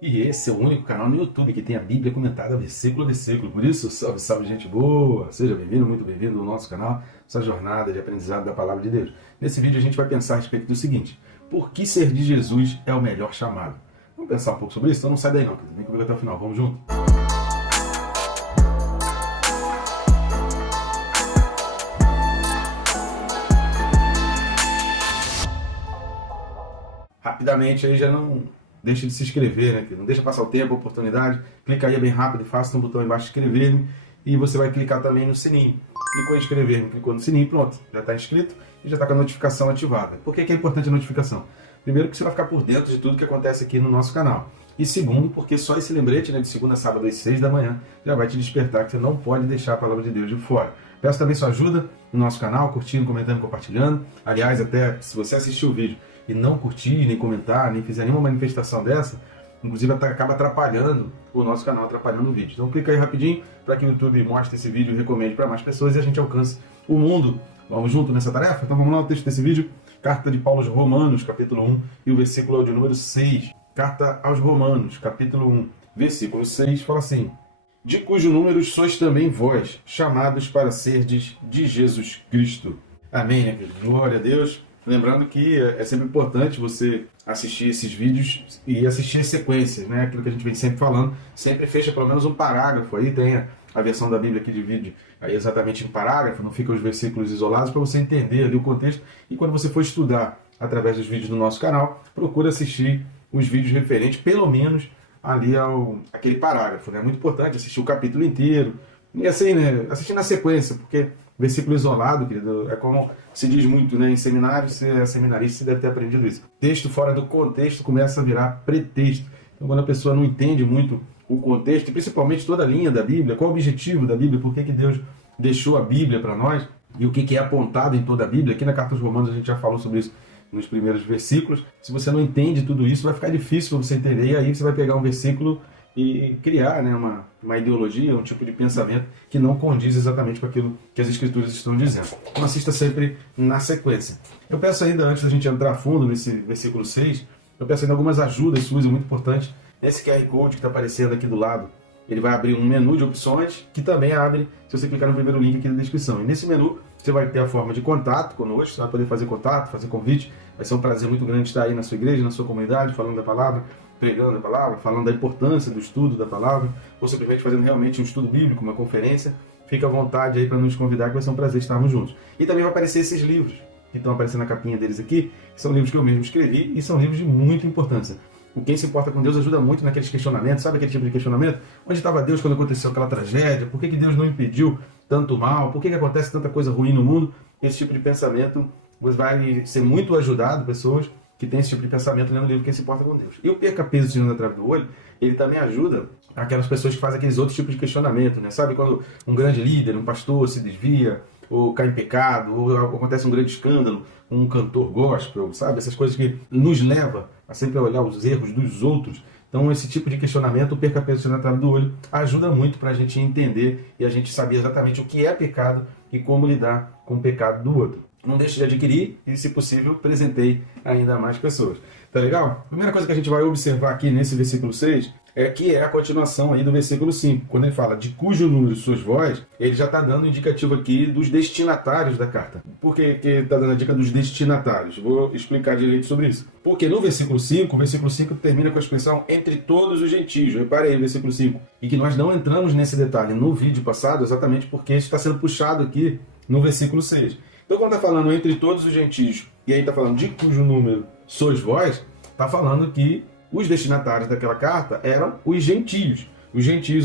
E esse é o único canal no YouTube que tem a Bíblia comentada versículo a versículo. Por isso, salve, salve, gente boa! Seja bem-vindo, muito bem-vindo ao nosso canal, essa jornada de aprendizado da Palavra de Deus. Nesse vídeo a gente vai pensar a respeito do seguinte: por que ser de Jesus é o melhor chamado? Vamos pensar um pouco sobre isso? Então não sai daí não, vem comigo até o final, vamos junto? Rapidamente aí já não deixa de se inscrever, né? Não deixa passar o tempo, a oportunidade. Clica aí, é bem rápido e fácil, tem um botão embaixo de inscrever-me. E você vai clicar também no sininho. Clicou em inscrever-me, clicou no sininho, pronto. Já está inscrito e já está com a notificação ativada. Por que é importante a notificação? Primeiro, que você vai ficar por dentro de tudo que acontece aqui no nosso canal. E segundo, porque só esse lembrete, né, de segunda a sábado às 6 da manhã já vai te despertar que você não pode deixar a Palavra de Deus de fora. Peço também sua ajuda no nosso canal, curtindo, comentando, compartilhando. Aliás, até se você assistiu o vídeo e não curtir, nem comentar, nem fizer nenhuma manifestação dessa, inclusive acaba atrapalhando o nosso canal, atrapalhando o vídeo. Então clica aí rapidinho para que o YouTube mostre esse vídeo e recomende para mais pessoas e a gente alcance o mundo. Vamos junto nessa tarefa? Então vamos lá, o texto desse vídeo, Carta de Paulo aos Romanos, capítulo 1, e o versículo é o de número 6. Carta aos Romanos, capítulo 1, versículo 6, fala assim: de cujo número sois também vós, chamados para serdes de Jesus Cristo. Amém, né, querido? Glória a Deus. Lembrando que é sempre importante você assistir esses vídeos e assistir as sequências, né? Aquilo que a gente vem sempre falando, sempre fecha pelo menos um parágrafo aí, tem a versão da Bíblia que divide aí exatamente em parágrafo, não fica os versículos isolados para você entender ali o contexto. E quando você for estudar através dos vídeos do nosso canal, procura assistir os vídeos referentes, pelo menos ali aquele parágrafo, né? É muito importante assistir o capítulo inteiro e assim, né? Assistir na sequência, porque versículo isolado, querido, é como se diz muito, né, em seminário, se é seminarista, você deve ter aprendido isso. Texto fora do contexto começa a virar pretexto. Então, quando a pessoa não entende muito o contexto, e principalmente toda a linha da Bíblia, qual o objetivo da Bíblia, por que Deus deixou a Bíblia para nós, e o que é apontado em toda a Bíblia, aqui na Carta aos Romanos a gente já falou sobre isso nos primeiros versículos. Se você não entende tudo isso, vai ficar difícil para você entender, e aí você vai pegar um versículo e criar, né, uma ideologia, um tipo de pensamento que não condiz exatamente com aquilo que as Escrituras estão dizendo. Então assista sempre na sequência. Eu peço ainda, antes da gente entrar a fundo nesse versículo 6, eu peço ainda algumas ajudas suas, muito importante. Nesse QR Code que está aparecendo aqui do lado, ele vai abrir um menu de opções, que também abre se você clicar no primeiro link aqui na descrição. E nesse menu você vai ter a forma de contato conosco, você vai poder fazer contato, fazer convite. Vai ser um prazer muito grande estar aí na sua igreja, na sua comunidade, falando da palavra, pregando a palavra, falando da importância do estudo da palavra, ou simplesmente fazendo realmente um estudo bíblico, uma conferência. Fica à vontade aí para nos convidar, que vai ser um prazer estarmos juntos. E também vai aparecer esses livros, que estão aparecendo na capinha deles aqui, que são livros que eu mesmo escrevi e são livros de muita importância. O Quem se importa com Deus ajuda muito naqueles questionamentos, sabe aquele tipo de questionamento? Onde estava Deus quando aconteceu aquela tragédia? Por que Deus não impediu tanto mal? Por que acontece tanta coisa ruim no mundo? Esse tipo de pensamento vai ser muito ajudado, pessoas que têm esse tipo de pensamento lendo o livro Quem se importa com Deus. E o Perca Peso Tirando a Trave do Olho, ele também ajuda aquelas pessoas que fazem aqueles outros tipos de questionamento, né? Sabe quando um grande líder, um pastor se desvia, ou cai em pecado, ou acontece um grande escândalo, um cantor gospel, sabe? Essas coisas que nos leva a sempre olhar os erros dos outros. Então esse tipo de questionamento, o Perca Peso Tirando a Trave do Olho, ajuda muito para a gente entender e a gente saber exatamente o que é pecado e como lidar com o pecado do outro. Não deixe de adquirir e, se possível, presenteie ainda mais pessoas. Tá legal? A primeira coisa que a gente vai observar aqui nesse versículo 6 é que é a continuação aí do versículo 5. Quando ele fala de cujo número sois vós, ele já está dando indicativo aqui dos destinatários da carta. Por que está dando a dica dos destinatários? Vou explicar direito sobre isso. Porque no versículo 5, o versículo 5 termina com a expressão entre todos os gentios. Repare aí o versículo 5. E que nós não entramos nesse detalhe no vídeo passado, exatamente porque isso está sendo puxado aqui no versículo 6. Então, quando está falando entre todos os gentios, e aí está falando de cujo número sois vós, está falando que os destinatários daquela carta eram os gentios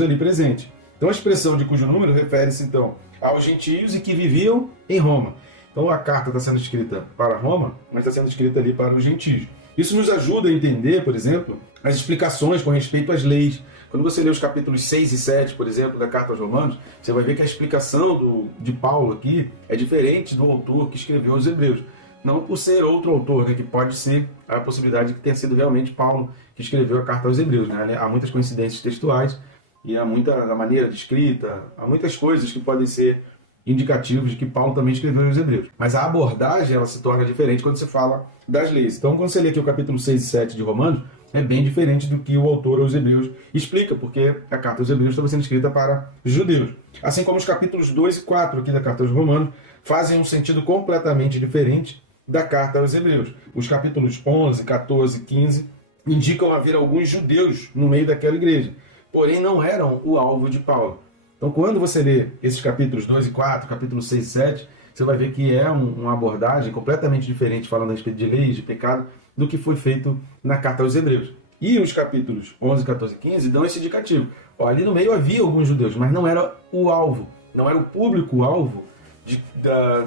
ali presentes. Então, a expressão de cujo número refere-se, então, aos gentios e que viviam em Roma. Então, a carta está sendo escrita para Roma, mas está sendo escrita ali para os gentios. Isso nos ajuda a entender, por exemplo, as explicações com respeito às leis. Quando você lê os capítulos 6 e 7, por exemplo, da Carta aos Romanos, você vai ver que a explicação de Paulo aqui é diferente do autor que escreveu os Hebreus. Não por ser outro autor, né, que pode ser a possibilidade de que tenha sido realmente Paulo que escreveu a Carta aos Hebreus. Né? Há muitas coincidências textuais e há muita maneira de escrita, há muitas coisas que podem ser indicativos de que Paulo também escreveu os Hebreus. Mas a abordagem ela se torna diferente quando se fala das leis. Então, quando você lê aqui o capítulo 6 e 7 de Romanos, é bem diferente do que o autor aos Hebreus explica, porque a carta aos Hebreus estava sendo escrita para judeus. Assim como os capítulos 2 e 4 aqui da carta aos Romanos fazem um sentido completamente diferente da carta aos Hebreus. Os capítulos 11, 14 e 15 indicam haver alguns judeus no meio daquela igreja, porém não eram o alvo de Paulo. Então, quando você lê esses capítulos 2 e 4, capítulos 6 e 7, você vai ver que é uma abordagem completamente diferente, falando a respeito de leis, de pecado, do que foi feito na carta aos Hebreus. E os capítulos 11, 14 e 15 dão esse indicativo. Ali no meio havia alguns judeus, mas não era o alvo, não era o público-alvo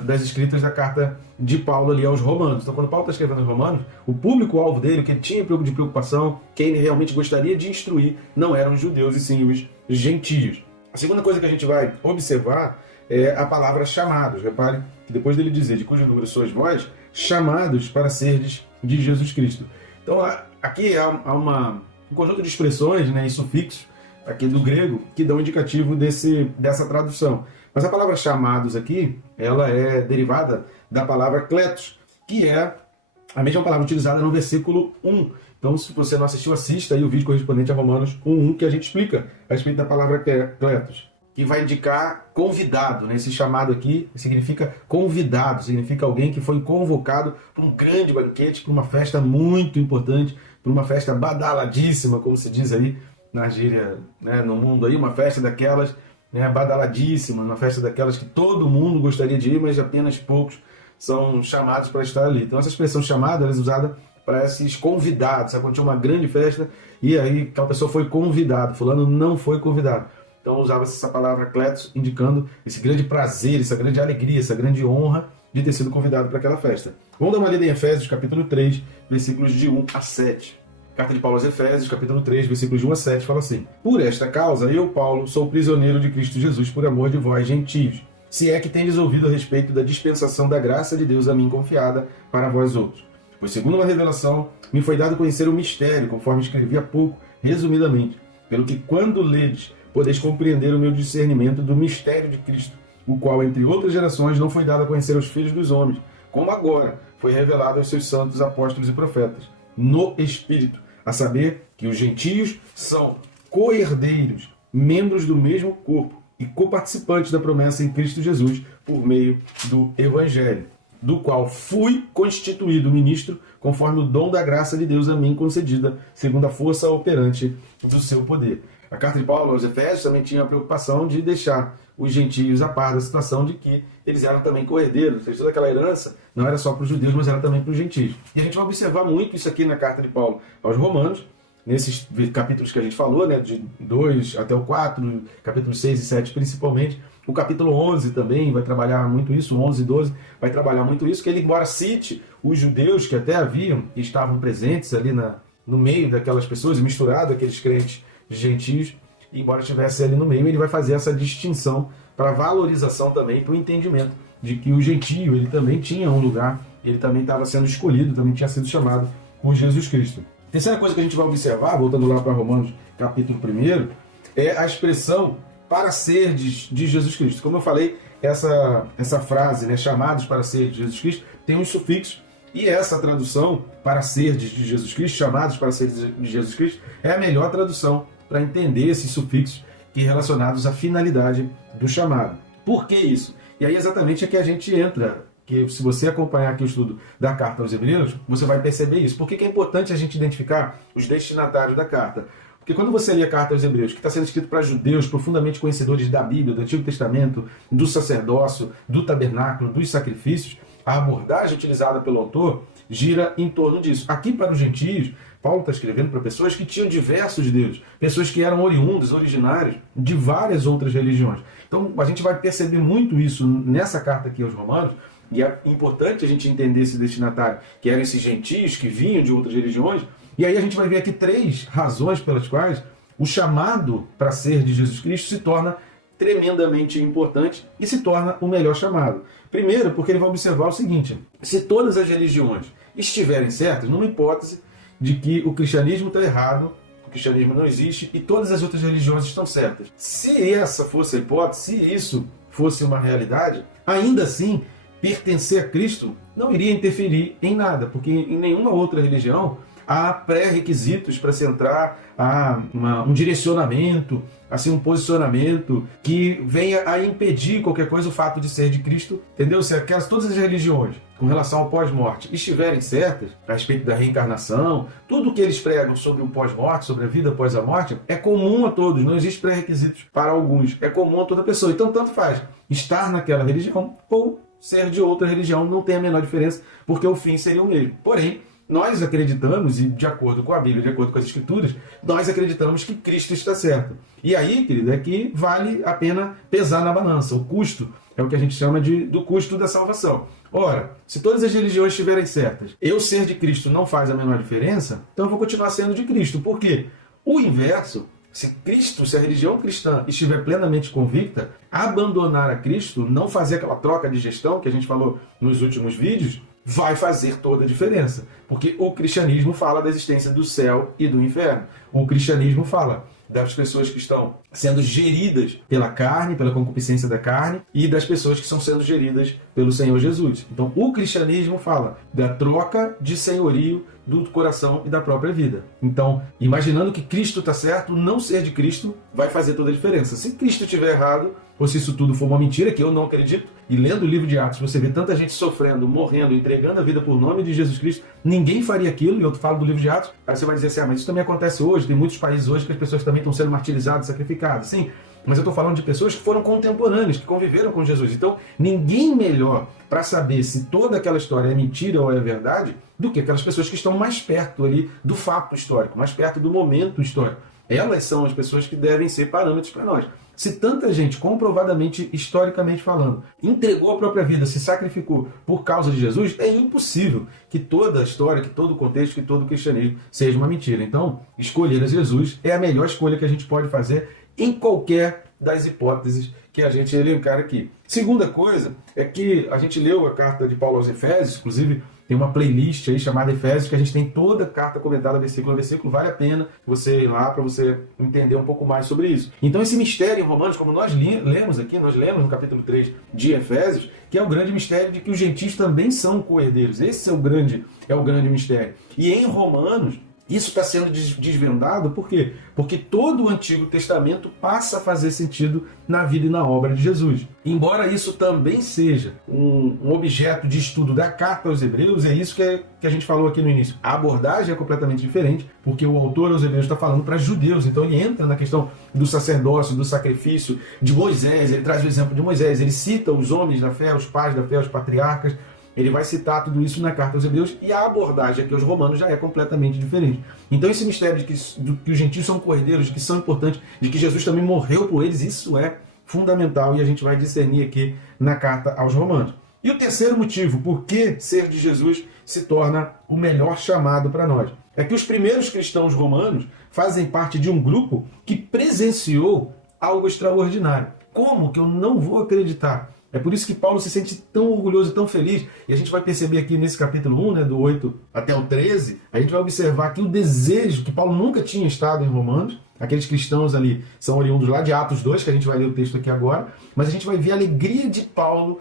das escritas da carta de Paulo ali aos Romanos. Então, quando Paulo está escrevendo aos Romanos, o público-alvo dele, o que ele tinha de preocupação, quem ele realmente gostaria de instruir, não eram os judeus e sim os gentios. A segunda coisa que a gente vai observar é a palavra chamados. Repare que depois dele dizer de cujo número sois vós, chamados para serdes de Jesus Cristo. Então, aqui há um conjunto de expressões, né, e sufixos aqui do grego que dão indicativo dessa tradução. Mas a palavra chamados aqui, ela é derivada da palavra kletos, que é a mesma palavra utilizada no versículo 1. Então, se você não assistiu, assista aí o vídeo correspondente a Romanos 1:1, que a gente explica a respeito da palavra kletos, que vai indicar convidado, né? Esse chamado aqui significa convidado, significa alguém que foi convocado para um grande banquete, para uma festa muito importante, para uma festa badaladíssima, como se diz aí na gíria, né, no mundo aí, uma festa daquelas, né, badaladíssima, uma festa daquelas que todo mundo gostaria de ir, mas apenas poucos são chamados para estar ali. Então essa expressão chamada ela é usada para esses convidados, sabe? Quando tinha uma grande festa e aí aquela pessoa foi convidada, fulano não foi convidado. Então usava-se essa palavra kletos, indicando esse grande prazer, essa grande alegria, essa grande honra de ter sido convidado para aquela festa. Vamos dar uma lida em Efésios, capítulo 3, versículos de 1 a 7. Carta de Paulo aos Efésios, capítulo 3, versículos de 1 a 7, fala assim: Por esta causa, eu, Paulo, sou prisioneiro de Cristo Jesus por amor de vós, gentios, se é que tendes ouvido a respeito da dispensação da graça de Deus a mim confiada para vós outros. Pois, segundo uma revelação, me foi dado conhecer o mistério, conforme escrevi há pouco, resumidamente, pelo que, quando ledes, podeis compreender o meu discernimento do mistério de Cristo, o qual, entre outras gerações, não foi dado a conhecer aos filhos dos homens, como agora foi revelado aos seus santos apóstolos e profetas, no Espírito, a saber que os gentios são co-herdeiros, membros do mesmo corpo e coparticipantes da promessa em Cristo Jesus por meio do Evangelho, do qual fui constituído ministro conforme o dom da graça de Deus a mim concedida, segundo a força operante do seu poder. A carta de Paulo aos Efésios também tinha a preocupação de deixar os gentios a par da situação de que eles eram também co-herdeiros, ou seja, toda aquela herança não era só para os judeus, mas era também para os gentios. E a gente vai observar muito isso aqui na carta de Paulo aos Romanos, nesses capítulos que a gente falou, né, de 2 até o 4, capítulos 6 e 7 principalmente. O capítulo 11 também vai trabalhar muito isso, 11 e 12 vai trabalhar muito isso, que ele, embora cite os judeus que até haviam e estavam presentes ali no meio daquelas pessoas, misturado aqueles crentes gentios, e embora estivesse ali no meio, ele vai fazer essa distinção para valorização também, para o entendimento de que o gentio ele também tinha um lugar, ele também estava sendo escolhido, também tinha sido chamado por Jesus Cristo. Terceira coisa que a gente vai observar, voltando lá para Romanos capítulo 1, é a expressão para ser de Jesus Cristo. Como eu falei, essa frase, né, chamados para ser de Jesus Cristo, tem um sufixo, e essa tradução, para ser de Jesus Cristo, chamados para ser de Jesus Cristo, é a melhor tradução para entender esses sufixos que relacionados à finalidade do chamado. Por que isso? E aí exatamente é que a gente entra, que se você acompanhar aqui o estudo da carta aos Hebreus, você vai perceber isso. Por que é importante a gente identificar os destinatários da carta? Porque quando você lê a carta aos Hebreus, que está sendo escrito para judeus profundamente conhecedores da Bíblia, do Antigo Testamento, do sacerdócio, do tabernáculo, dos sacrifícios, a abordagem utilizada pelo autor gira em torno disso. Aqui para os gentios, Paulo está escrevendo para pessoas que tinham diversos deuses, pessoas que eram oriundas, originárias de várias outras religiões. Então a gente vai perceber muito isso nessa carta aqui aos Romanos, e é importante a gente entender esse destinatário, que eram esses gentios que vinham de outras religiões, e aí a gente vai ver aqui 3 razões pelas quais o chamado para ser de Jesus Cristo se torna tremendamente importante e se torna o melhor chamado. Primeiro, porque ele vai observar o seguinte: se todas as religiões estiverem certas, numa hipótese de que o cristianismo está errado, o cristianismo não existe e todas as outras religiões estão certas. Se essa fosse a hipótese, se isso fosse uma realidade, ainda assim, pertencer a Cristo não iria interferir em nada, porque em nenhuma outra religião há pré-requisitos para se entrar, há um direcionamento, assim, um posicionamento que venha a impedir qualquer coisa o fato de ser de Cristo, entendeu? Se todas as religiões com relação ao pós-morte estiverem certas a respeito da reencarnação, tudo que eles pregam sobre o pós-morte, sobre a vida após a morte, é comum a todos, não existe pré-requisitos para alguns, é comum a toda pessoa. Então, tanto faz estar naquela religião ou ser de outra religião, não tem a menor diferença, porque o fim seria o mesmo. Porém, nós acreditamos, e de acordo com a Bíblia, de acordo com as Escrituras, nós acreditamos que Cristo está certo. E aí, querido, é que vale a pena pesar na balança. O custo é o que a gente chama do custo da salvação. Ora, se todas as religiões estiverem certas, eu ser de Cristo não faz a menor diferença, então eu vou continuar sendo de Cristo. Por quê? O inverso, se a religião cristã estiver plenamente convicta, abandonar a Cristo, não fazer aquela troca de gestão que a gente falou nos últimos vídeos, vai fazer toda a diferença. Porque o cristianismo fala da existência do céu e do inferno. O cristianismo fala das pessoas que estão sendo geridas pela carne, pela concupiscência da carne, e das pessoas que estão sendo geridas pelo Senhor Jesus. Então, o cristianismo fala da troca de senhorio do coração e da própria vida. Então, imaginando que Cristo está certo, não ser de Cristo vai fazer toda a diferença. Se Cristo estiver errado, ou se isso tudo for uma mentira, que eu não acredito, e lendo o livro de Atos, você vê tanta gente sofrendo, morrendo, entregando a vida por nome de Jesus Cristo, ninguém faria aquilo, e eu falo do livro de Atos, aí você vai dizer assim, mas isso também acontece hoje, tem muitos países hoje que as pessoas também estão sendo martirizadas, sacrificadas, sim, mas eu estou falando de pessoas que foram contemporâneas, que conviveram com Jesus. Então, ninguém melhor para saber se toda aquela história é mentira ou é verdade do que aquelas pessoas que estão mais perto ali do fato histórico, mais perto do momento histórico. Elas são as pessoas que devem ser parâmetros para nós. Se tanta gente, comprovadamente, historicamente falando, entregou a própria vida, se sacrificou por causa de Jesus, é impossível que toda a história, que todo o contexto, que todo o cristianismo seja uma mentira. Então, escolher a Jesus é a melhor escolha que a gente pode fazer em qualquer das hipóteses que a gente elencar aqui. Segunda coisa é que a gente leu a carta de Paulo aos Efésios, inclusive tem uma playlist aí chamada Efésios, que a gente tem toda a carta comentada versículo a versículo, vale a pena você ir lá para você entender um pouco mais sobre isso. Então esse mistério em Romanos, como nós lemos aqui, nós lemos no capítulo 3 de Efésios, que é o grande mistério de que os gentios também são co-herdeiros. Esse é o grande mistério. E em Romanos, isso está sendo desvendado, por quê? Porque todo o Antigo Testamento passa a fazer sentido na vida e na obra de Jesus. Embora isso também seja um objeto de estudo da carta aos Hebreus, é isso que a gente falou aqui no início. A abordagem é completamente diferente, porque o autor aos Hebreus está falando para judeus, então ele entra na questão do sacerdócio, do sacrifício, de Moisés, ele traz o exemplo de Moisés, ele cita os homens da fé, os pais da fé, os patriarcas. Ele vai citar tudo isso na carta aos Hebreus e a abordagem aqui aos romanos já é completamente diferente. Então esse mistério de que os gentios são cordeiros, de que são importantes, de que Jesus também morreu por eles, isso é fundamental e a gente vai discernir aqui na carta aos romanos. E o terceiro motivo por que ser de Jesus se torna o melhor chamado para nós é que os primeiros cristãos romanos fazem parte de um grupo que presenciou algo extraordinário. Como que eu não vou acreditar? É por isso que Paulo se sente tão orgulhoso e tão feliz. E a gente vai perceber aqui nesse capítulo 1, do 8 até o 13, a gente vai observar aqui o desejo que Paulo nunca tinha estado em Romanos. Aqueles cristãos ali são oriundos lá de Atos 2, que a gente vai ler o texto aqui agora. Mas a gente vai ver a alegria de Paulo.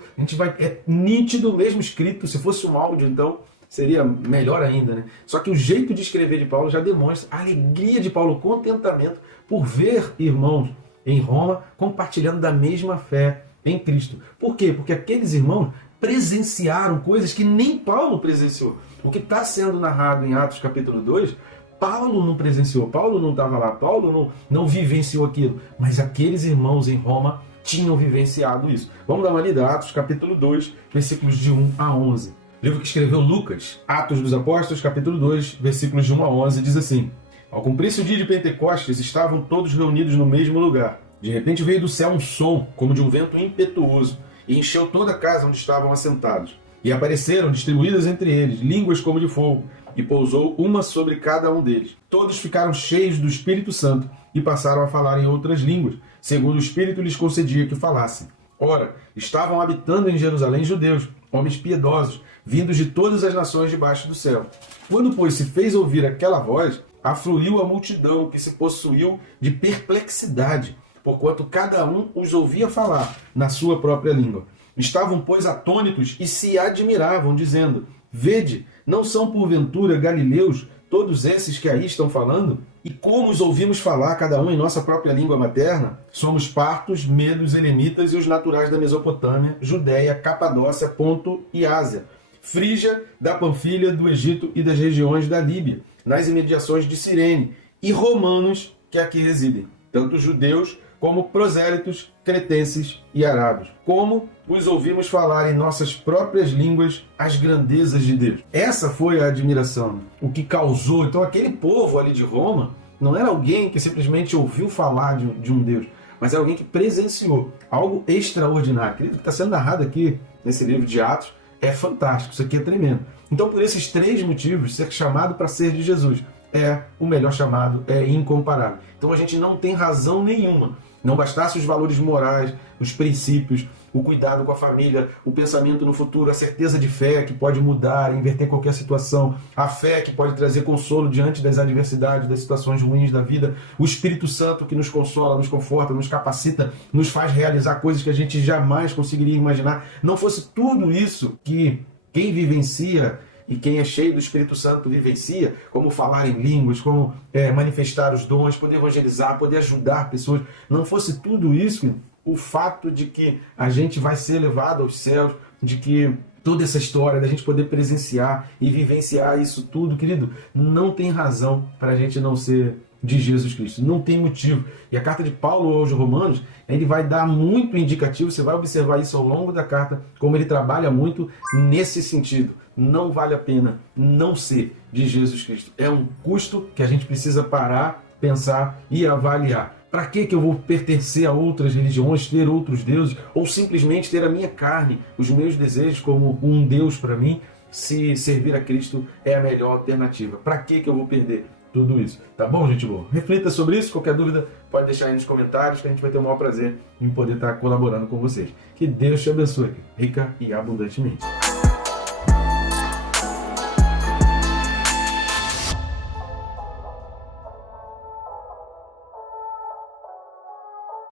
É nítido mesmo escrito. Se fosse um áudio, então, seria melhor ainda, né? Só que o jeito de escrever de Paulo já demonstra a alegria de Paulo, o contentamento por ver irmãos em Roma compartilhando da mesma fé em Cristo. Por quê? Porque aqueles irmãos presenciaram coisas que nem Paulo presenciou. O que está sendo narrado em Atos capítulo 2, Paulo não presenciou, Paulo não estava lá, Paulo não vivenciou aquilo, mas aqueles irmãos em Roma tinham vivenciado isso. Vamos dar uma lida, Atos capítulo 2, versículos de 1 a 11. Livro que escreveu Lucas, Atos dos Apóstolos, capítulo 2, versículos de 1 a 11, diz assim: Ao cumprir-se o dia de Pentecostes, estavam todos reunidos no mesmo lugar. De repente veio do céu um som, como de um vento impetuoso, e encheu toda a casa onde estavam assentados. E apareceram, distribuídas entre eles, línguas como de fogo, e pousou uma sobre cada um deles. Todos ficaram cheios do Espírito Santo e passaram a falar em outras línguas, segundo o Espírito lhes concedia que falassem. Ora, estavam habitando em Jerusalém judeus, homens piedosos, vindos de todas as nações debaixo do céu. Quando, pois, se fez ouvir aquela voz, afluiu a multidão, que se possuiu de perplexidade, porquanto cada um os ouvia falar na sua própria língua. Estavam, pois, atônitos e se admiravam, dizendo: Vede, não são porventura galileus todos esses que aí estão falando, e como os ouvimos falar, cada um em nossa própria língua materna, somos partos, medos, elemitas e os naturais da Mesopotâmia, Judéia, Capadócia, Ponto e Ásia, Frígia, da Panfilha, do Egito e das regiões da Líbia, nas imediações de Cirene, e romanos que aqui residem, tanto judeus como prosélitos, cretenses e arábios. Como os ouvimos falar em nossas próprias línguas as grandezas de Deus. Essa foi a admiração, o que causou. Então aquele povo ali de Roma não era alguém que simplesmente ouviu falar de um Deus, mas era alguém que presenciou algo extraordinário. Querido, o que está sendo narrado aqui nesse livro de Atos é fantástico, isso aqui é tremendo. Então por esses 3 motivos, ser chamado para ser de Jesus é o melhor chamado, é incomparável. Então a gente não tem razão nenhuma. Não bastasse os valores morais, os princípios, o cuidado com a família, o pensamento no futuro, a certeza de fé que pode mudar, inverter qualquer situação, a fé que pode trazer consolo diante das adversidades, das situações ruins da vida, o Espírito Santo que nos consola, nos conforta, nos capacita, nos faz realizar coisas que a gente jamais conseguiria imaginar. Não fosse tudo isso que quem vivencia e quem é cheio do Espírito Santo vivencia, como falar em línguas, como manifestar os dons, poder evangelizar, poder ajudar pessoas. Não fosse tudo isso, o fato de que a gente vai ser levado aos céus, de que toda essa história, da gente poder presenciar e vivenciar isso tudo, querido, não tem razão para a gente não ser de Jesus Cristo. Não tem motivo. E a carta de Paulo aos Romanos, ele vai dar muito indicativo, você vai observar isso ao longo da carta, como ele trabalha muito nesse sentido. Não vale a pena não ser de Jesus Cristo. É um custo que a gente precisa parar, pensar e avaliar. Para que eu vou pertencer a outras religiões, ter outros deuses, ou simplesmente ter a minha carne, os meus desejos como um Deus para mim, se servir a Cristo é a melhor alternativa? Para que eu vou perder tudo isso? Tá bom, gente boa? Reflita sobre isso. Qualquer dúvida pode deixar aí nos comentários, que a gente vai ter o maior prazer em poder estar colaborando com vocês. Que Deus te abençoe, rica e abundantemente.